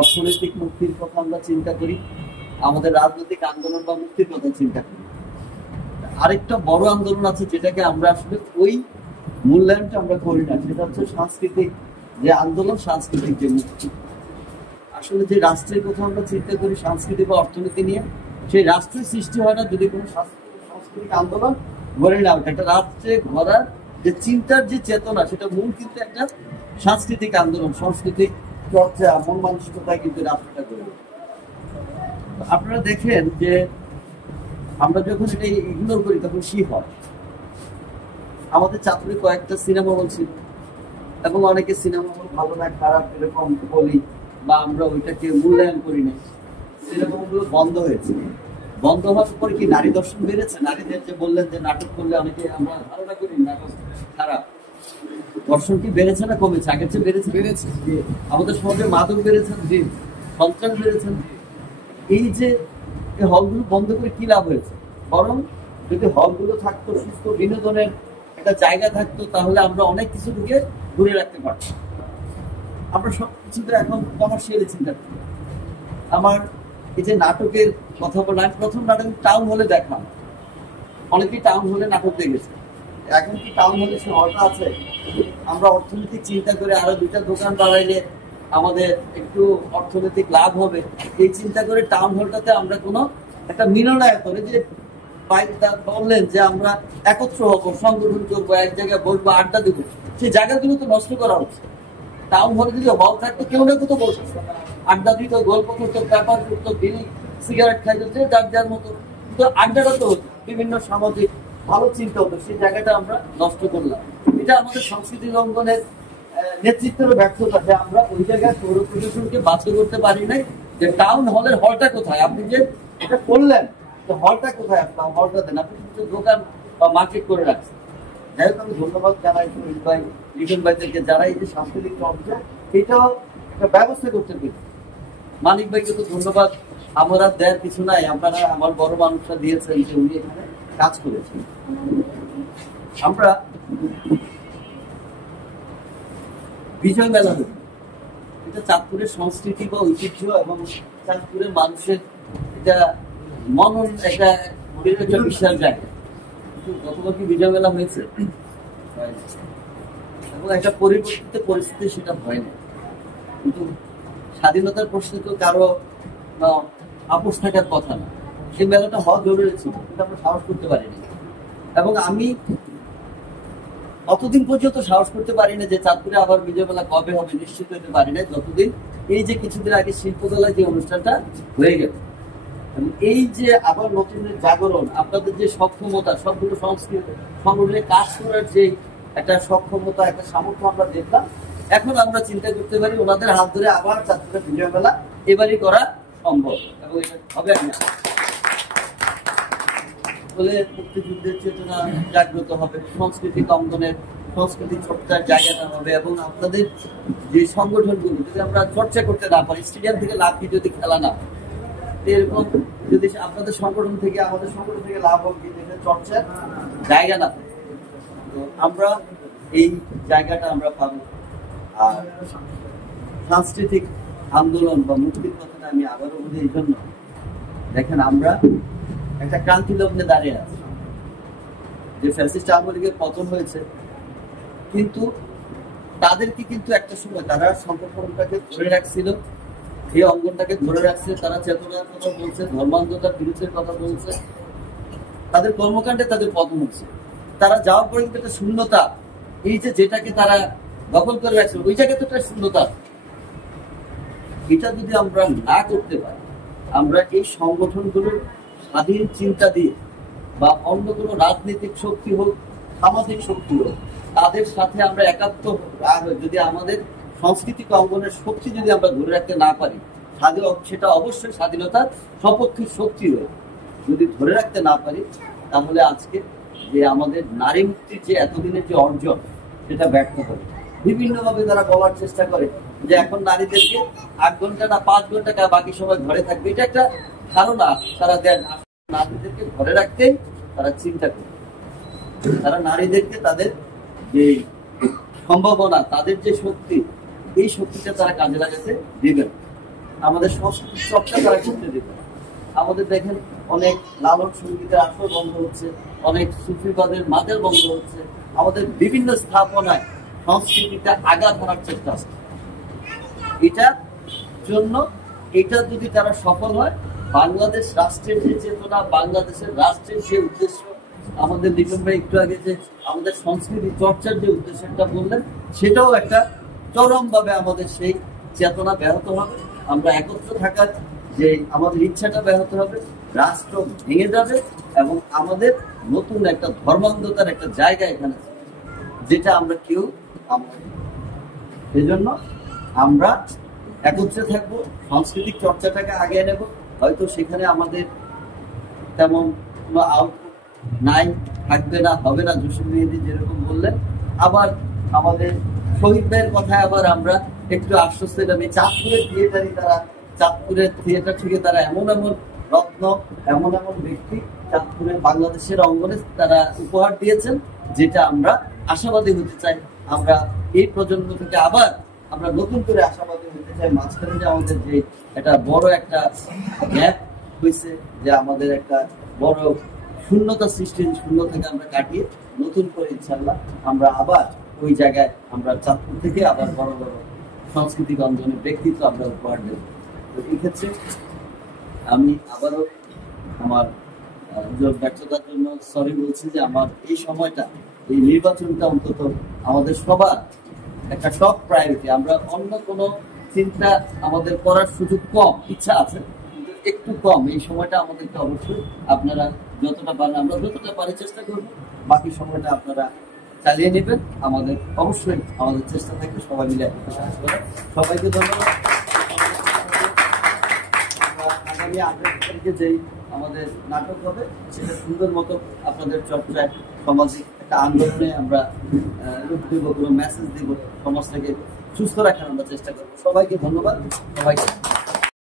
অর্থনৈতিক মুক্তির কথা আমরা চিন্তা করি, আমাদের রাজনৈতিক আন্দোলন বা মুক্তির কথা চিন্তা করি। আরেকটা বড় আন্দোলন আছে যেটাকে আমরা আসলে ওই মূল্যায়নটা আমরা করি না, সেটা হচ্ছে সাংস্কৃতিক যে আন্দোলন, সাংস্কৃতিক যে মুক্তি। আসলে যে রাষ্ট্রের কথা আমরা চিন্তা করি সংস্কৃতি বা অর্থনীতি নিয়ে, সেই রাষ্ট্রের সৃষ্টি হয় না যদি কোনো সাংস্কৃতিক আন্দোলন গড়ে না ওঠে। একটা রাষ্ট্রে গড়ার যে চিন্তার যে চেতনা, সেটা মূল কিন্তু একটা সাংস্কৃতিক আন্দোলন, সাংস্কৃতিক চর্চা, মন মানসিকতায় কিন্তু রাষ্ট্রটা গড়ে ওঠে। আপনারা দেখেন যে আমরা যখন এটা ইগনোর করি তখন কি হয়। আমাদের চাঁদপুরে কয়েকটা সিনেমা হল ছিল এবং অনেকে সিনেমা হল ভালো না খারাপ এরকম বলি বা আমরা ওইটাকে মূল্যায়ন করি না। সিনেমা হলগুলো বন্ধ হয়েছে। বন্ধ হওয়ার পরে কি নারী দর্শন বেড়েছে? নারীদের যে বললেন যে নাটক করলে অনেকে আমরা ধারণা করি নাটক খারাপ, দর্শন কি বেড়েছে না কমেছে? আগের চেয়ে বেড়েছে। বেড়েছে। আমাদের সমাজে মাদক বেড়েছে, জি। সন্ত্রাস বেড়েছে। এই যে হলগুলো বন্ধ করে কি লাভ হয়েছে? বরং যদি হলগুলো থাকতো, সুস্থ বিনোদনের একটা জায়গা থাকতো, তাহলে আমরা অনেক কিছু থেকে দূরে রাখতে পারতাম। আমরা সবকিছুতে এখন কমার্শিয়ালি চিন্তা করি। আমার এই যে নাটকের কথা বললাম, প্রথম নাটক টাউন হলে দেখলাম, অনেকেই টাউন হলে নাটক দেখেছে। এখন কি টাউন হলে সে হলটা আছে? আমরা অর্থনৈতিক চিন্তা করে আরো দুইটা দোকান বাড়াইলে আমাদের একটু অর্থনৈতিক লাভ হবে, এই চিন্তা করে টাউন হলটাতে আমরা কোনো একটা মিলনায়ক করে যে বললেন যে আমরা একত্র হবো, সংগঠন করবো, এক জায়গায় বসবো, আড্ডা দেবো, সেই জায়গাগুলো তো নষ্ট করা হচ্ছে। টাউন হলে যদি হল থাকতো, কেউ না কোথাও বসে আড্ডা দিত, গল্প করতো, ব্যাপার করতো, বিড়ি সিগারেট খাইতো, যে যার যার মতো। তো আড্ডাটা তো হতো, বিভিন্ন সামাজিক ভালো চিন্তা হতো, সেই জায়গাটা আমরা নষ্ট করলাম। এটা আমাদের সংস্কৃতি লঙ্ঘনের নেতৃত্বের ব্যর্থতা যে আমরা ওই জায়গায় পৌর প্রশাসনকে বাছাই করতে পারি নাই যে টাউন হলের হলটা কোথায়। আপনি যে এটা করলেন, তো হলটা কোথায়? আপনার হলটা দেন, আপনি কিছু দোকান বা মার্কেট করে রাখছেন। যাই হোক, আমি ধন্যবাদ জানাই লিটন ভাইদেরকে, যারা এই যে সাংস্কৃতিক চর্চা এটাও একটা ব্যবস্থা করতে পেরেছে। মানিক ভাইকে তো ধন্যবাদ, আমরা দেওয়ার কিছু নাই, আপনারা আমার বড় মানুষরা দিয়েছেন যে উনি এখানে কাজ করেছেন। আমরা বিজয় মেলা হল, এটা চাঁদপুরের সংস্কৃতি বা ঐতিহ্য এবং চাঁদপুরের মানুষের এটা মনন একটা বিশাল জায়গা। গতবার কি বিজয় মেলা হয়েছে? এবং একটা পরিবর্তিত পরিস্থিতি সেটা হয় না। কিন্তু স্বাধীনতার প্রশ্নে তো কারো আপোষ থাকার কথা না। সেই মেলাটা হওয়া জরুরি ছিল, কিন্তু আমরা সাহস করতে পারিনি। এবং আমি অতদিন পর্যন্ত সাহস করতে পারি না যে চাঁদপুরে আবার বিজয় মেলা কবে হবে নিশ্চিত হতে পারি না, যতদিন এই যে কিছুদিন আগে শিল্পকলার যে অনুষ্ঠানটা হয়ে গেল। এই যে আবার নতুন জাগরণ, আপনাদের যে সক্ষমতা, সবগুলো সংস্কৃতি সংগঠনে কাজ করার যে একটা সক্ষমতা, একটা সামর্থ্য আমরা দেখলাম, এখন আমরা চিন্তা করতে পারি ওনাদের হাত ধরে আবার চাঁদপুরে বিজয় মেলা এবারই করা সম্ভব এবং এটা হবে। বলে মুক্তিযুদ্ধের চেতনা জাগ্রত হবে, সংস্কৃতি অঙ্গনের সংস্কৃতি চর্চার জায়গাটা হবে এবং আপনাদের যে সংগঠনগুলো যদি আমরা চর্চা করতে না পারি, স্টেডিয়াম থেকে লাভ কি যদি খেলা না হয়, এরকম যদি আপনাদের সংগঠন থেকে আমাদের সংগঠন থেকে লাভ হোক, কিন্তু চর্চার জায়গা না থাকে, তো আমরা এই জায়গাটা আমরা পাবো। আর সাংস্কৃতিক আন্দোলন বা মুক্তির কথাটা আমি আবারও বলি এই জন্য, দেখেন আমরা একটা ক্রান্তি লগ্নে দাঁড়িয়ে আছে। যে ফ্যাসিস্ট আওয়ামী লীগের পতন হয়েছে, কিন্তু তাদেরকে কিন্তু একটা সময় তারা সংগঠনটাকে ধরে রাখছিল, এই অঙ্গনটাকে ধরে রাখছে, তারা চেতনার কথা বলছে, ধর্মান্ধতার বিরুদ্ধে কথা বলছে, তাদের কর্মকাণ্ডে তাদের পতন হচ্ছে। তারা যাওয়ার পরে কিন্তু একটা শূন্যতা, এই যে যেটাকে তারা দখল করে রাখছে ওই জায়গায় তো একটা শূন্যতা। এটা যদি আমরা না করতে পারি, আমরা এই সংগঠনগুলোর স্বাধীন চিন্তা দিয়ে বা অন্য কোনো রাজনৈতিক শক্তি হোক, সামাজিক শক্তি হোক, তাদের সাথে আমরা একাত্ম যদি আমাদের সাংস্কৃতিক অঙ্গনের শক্তি যদি আমরা ধরে রাখতে না পারি, সেটা অবশ্যই স্বাধীনতার সপক্ষে শক্তি হয়ে যদি ধরে রাখতে না পারি, তাহলে আজকে যে আমাদের নারী মুক্তির যে এতদিনের যে অর্জন, সেটা ব্যর্থ হবে। বিভিন্নভাবে তারা বলার চেষ্টা করে যে এখন নারীদেরকে 8 ঘন্টা না 5 ঘন্টা বাকি সময় ঘরে থাকবে, এটা একটা ধারণা তারা দেন। নারীদেরকে ঘরে রাখতেই তারা চিন্তা করে, তারা নারীদেরকে তাদের যে সম্ভাবনা, তাদের যে শক্তি, এই শক্তিটা তারা কাজে লাগাতে দিবেন। আমাদের সংস্কৃতি চর্চা তারা করতে দেবে না। আমাদের দেখেন অনেক লালন সঙ্গীতের আসর বন্ধ হচ্ছে, অনেক সুফিবাদের মাদের বন্ধ হচ্ছে, আমাদের বিভিন্ন স্থাপনায় সংস্কৃতিতে আঘাত করার চেষ্টা আছে। এটার জন্য এটা যদি তারা সফল হয়, বাংলাদেশ রাষ্ট্রের যে চেতনা, বাংলাদেশের রাষ্ট্রের যে উদ্দেশ্য, আমাদের লিটন ভাই একটু আগে যে আমাদের সংস্কৃতি চর্চার যে উদ্দেশ্যটা বললেন, সেটাও একটা চরমভাবে আমাদের সেই চেতনা ব্যাহত হবে। আমরা একত্র থাকার যে আমাদের ইচ্ছাটা ব্যাহত হবে, রাষ্ট্র ভেঙে যাবে এবং আমাদের নতুন একটা ধর্মান্ধতার একটা জায়গা এখানে, যেটা আমরা কেউ সেই জন্য আমরা একত্রে থাকবো, সাংস্কৃতিক চর্চাটাকে আগে নেব। হয়তো সেখানে আমাদের তেমন কোনো আউটপুট নাই, থাকবে না, হবে না, জসিম মেহেদী যেরকম বললেন। আবার আমাদের শহীদ ভাইয়ের কথায় আবার আমরা একটু আশ্বস্ত পেলাম। চাঁদপুরের থিয়েটারই তারা, চাঁদপুরের থিয়েটার থেকে তারা এমন এমন রত্ন, এমন এমন ব্যক্তি চাঁদপুরের বাংলাদেশের অঙ্গনে তারা উপহার দিয়েছেন, যেটা আমরা আশাবাদী হতে চাই। আমরা এই প্রজন্ম থেকে আবার আমরা নতুন করে আশাবাদী হতে চাই। মাঝখানে যে আমাদের যে একটা বড় একটা গ্যাপ হয়েছে, যে আমাদের একটা বড় শূন্যতা সৃষ্টি, শূন্য থেকে আমরা কাটিয়ে নতুন করে ইনশাল্লাহ আমরা আবার ওই জায়গায় আমরা চাঁদপুর থেকে আবার বড় বড় সাংস্কৃতিক অঞ্চলের ব্যক্তিত্ব আমরা উপহার দেব। তো এই ক্ষেত্রে আমি আবারও আমার ব্যর্থতার জন্য সরি বলছি, যে আমার এই সময়টা, এই নির্বাচনটা অন্তত আমাদের সবার একটা টপ প্রায়োরিটি। আমরা অন্য কোনো চিন্তা আমাদের করার সুযোগ কম, ইচ্ছা আছে কিন্তু একটু কম। এই সময়টা আমাদেরকে অবশ্যই আপনারা যতটা পারেন, আমরা যতটা পারি চেষ্টা করব, বাকি সময়টা আপনারা চালিয়ে নেবেন। আমাদের অবশ্যই আমাদের চেষ্টা থাকবে সবাই মিলে সাহায্য করা। সবাইকে ধন্যবাদ। আগামী 8 তারিখে যেই আমাদের নাটক হবে, সেটা সুন্দর মতো আপনাদের চর্চায়, সামাজিক একটা আন্দোলনে আমরা রূপ দিব, কোনো মেসেজ দিব, সমাজটাকে সুস্থ রাখার আমরা চেষ্টা করবো। সবাইকে ধন্যবাদ। সবাইকে